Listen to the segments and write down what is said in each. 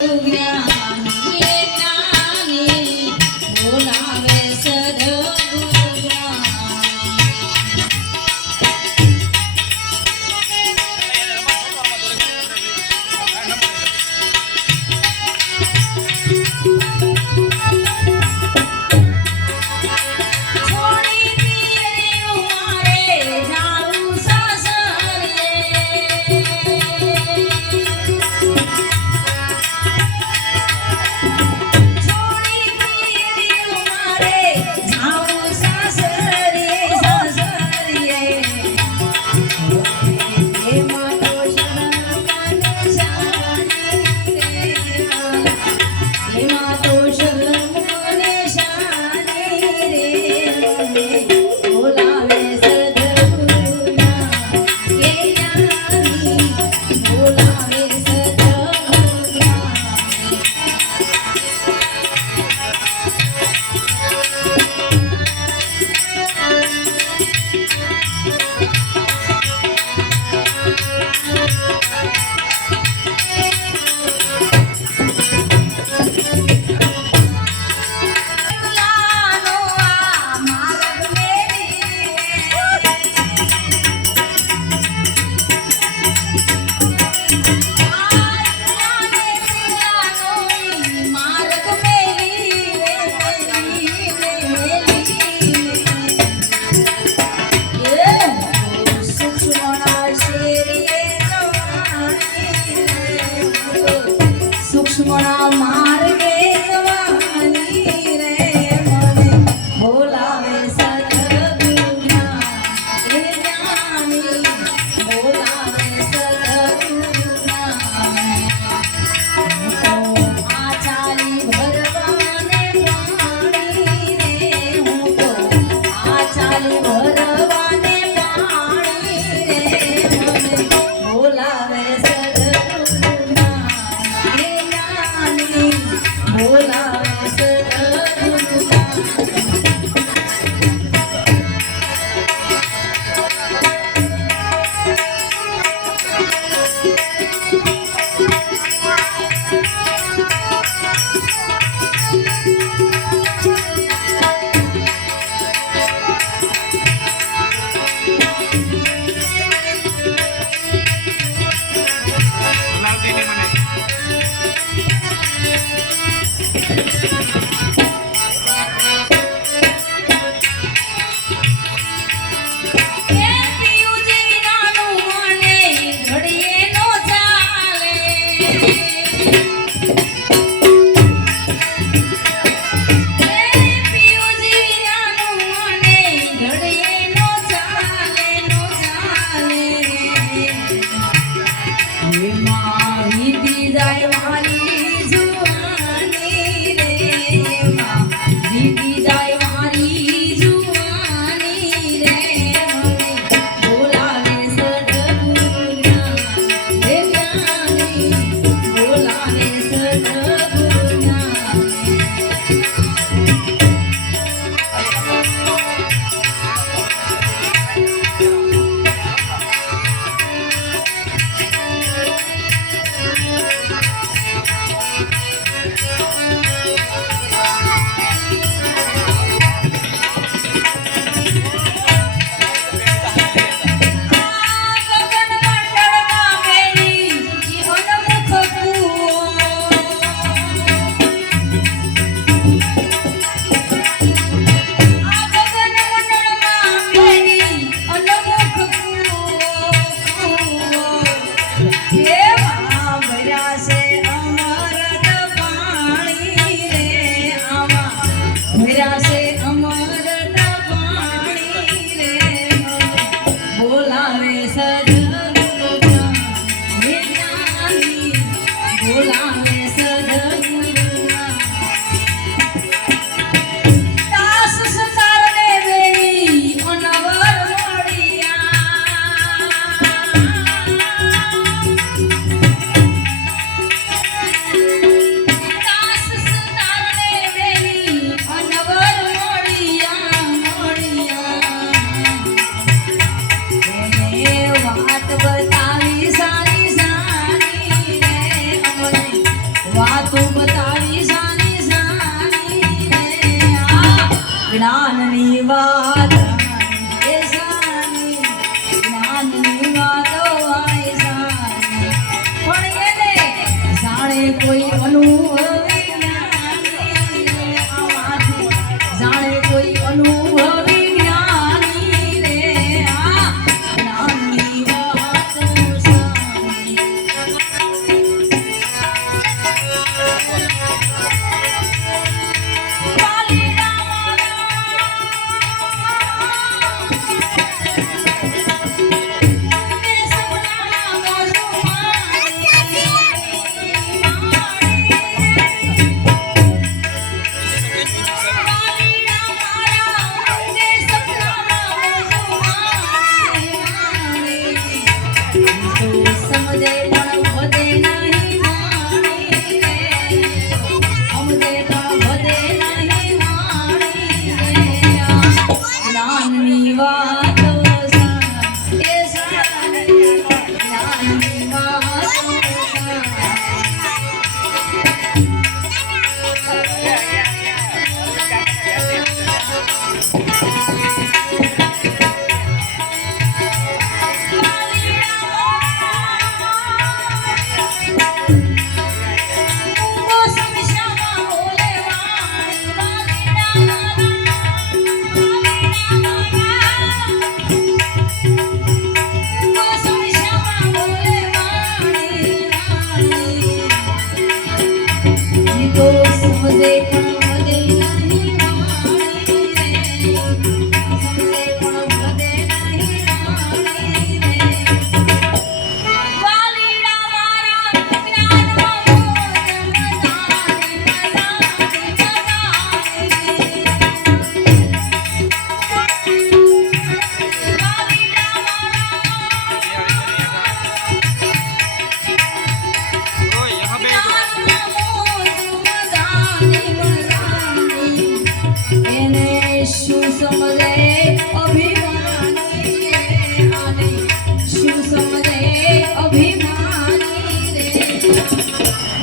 Yeah.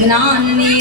நான் நீ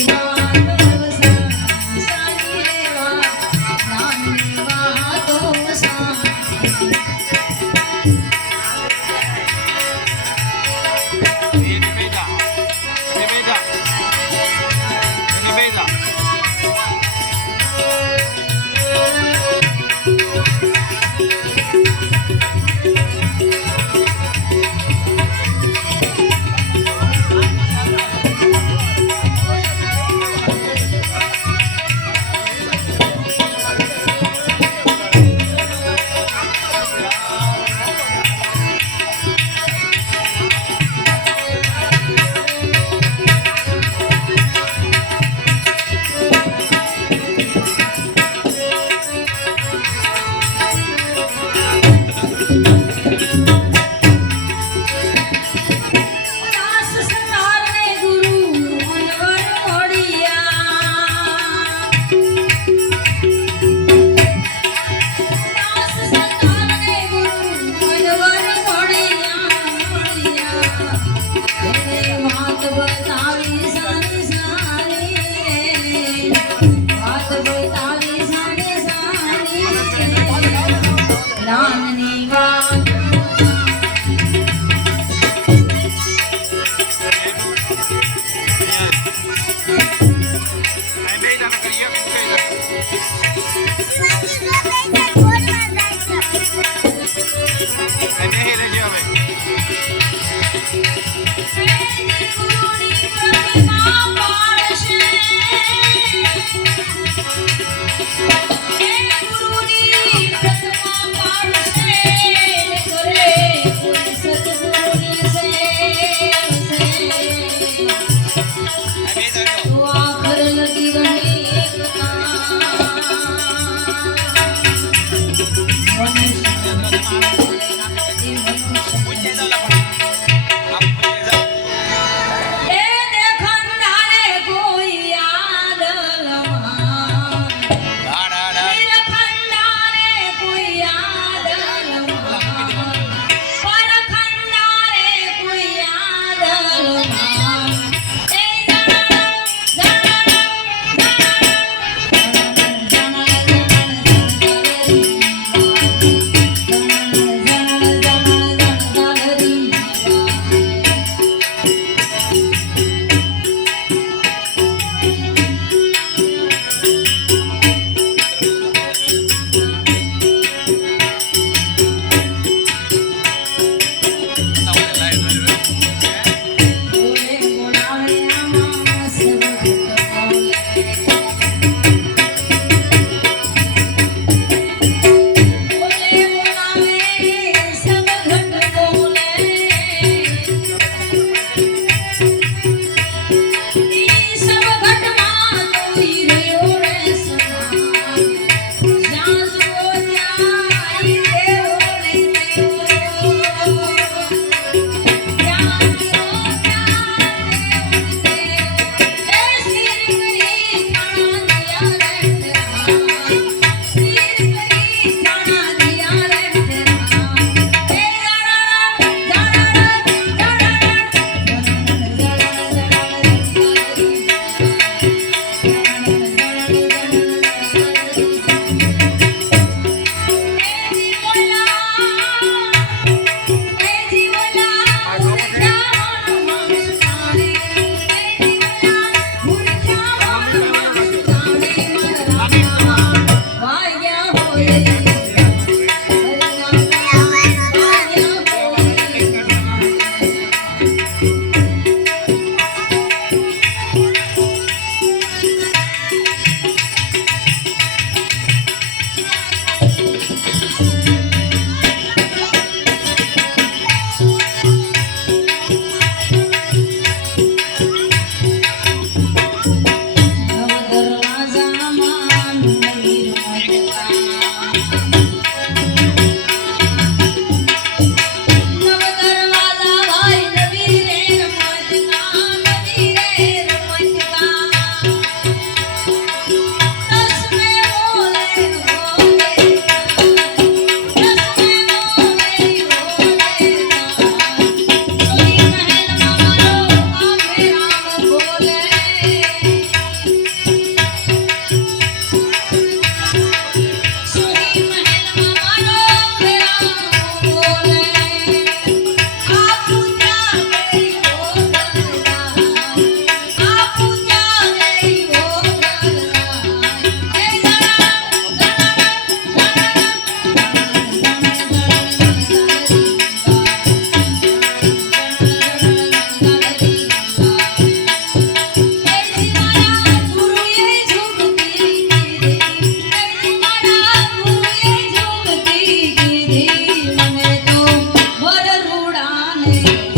Bye.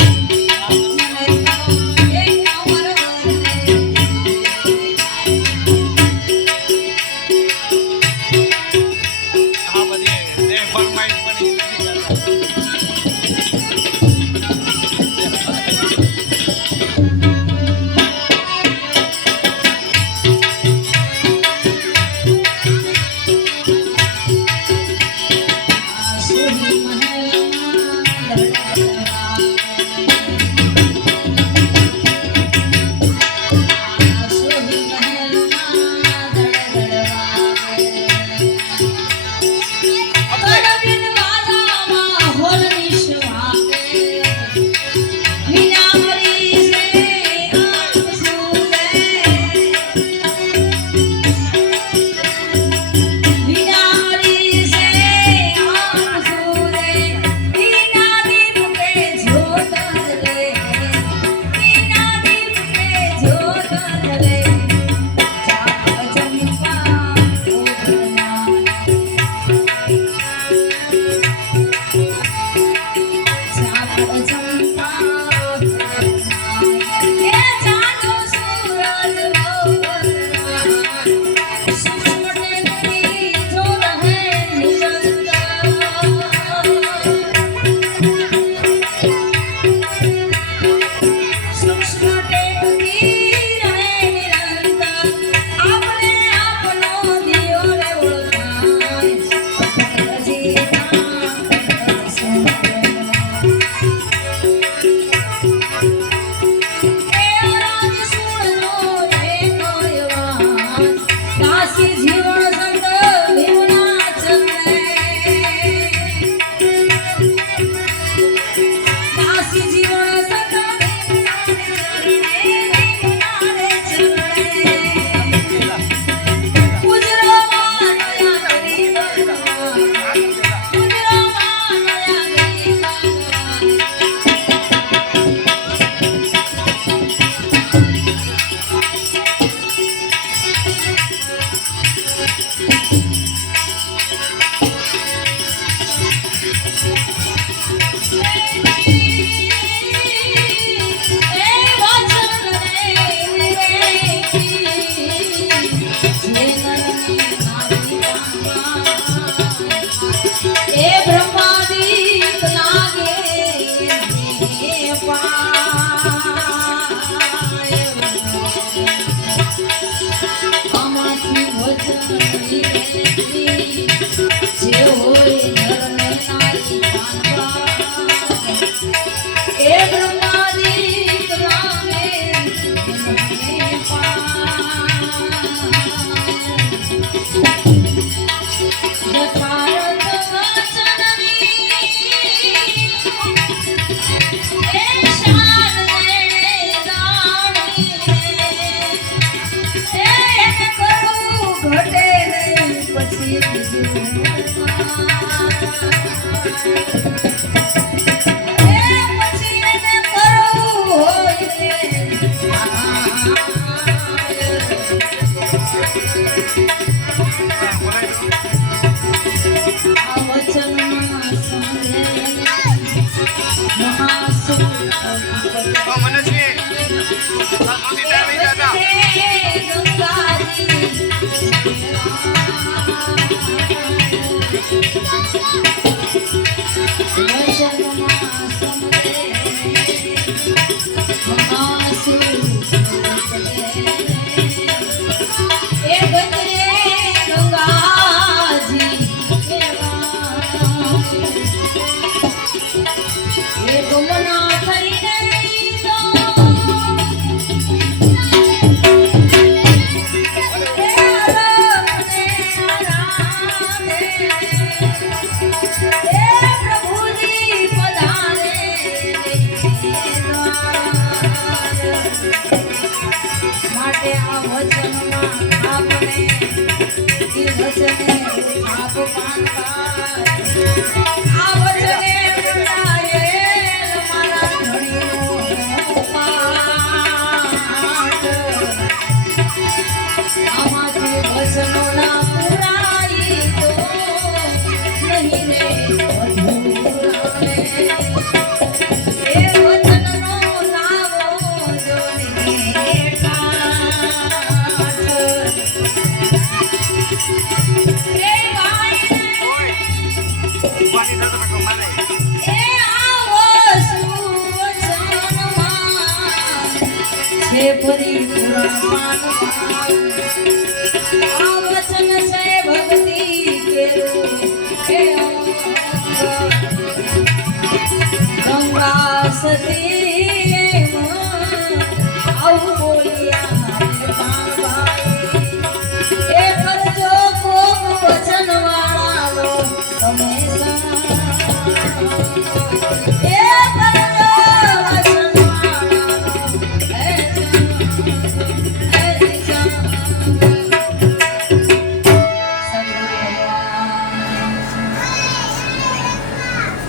ડાળી आवाज़ Sim.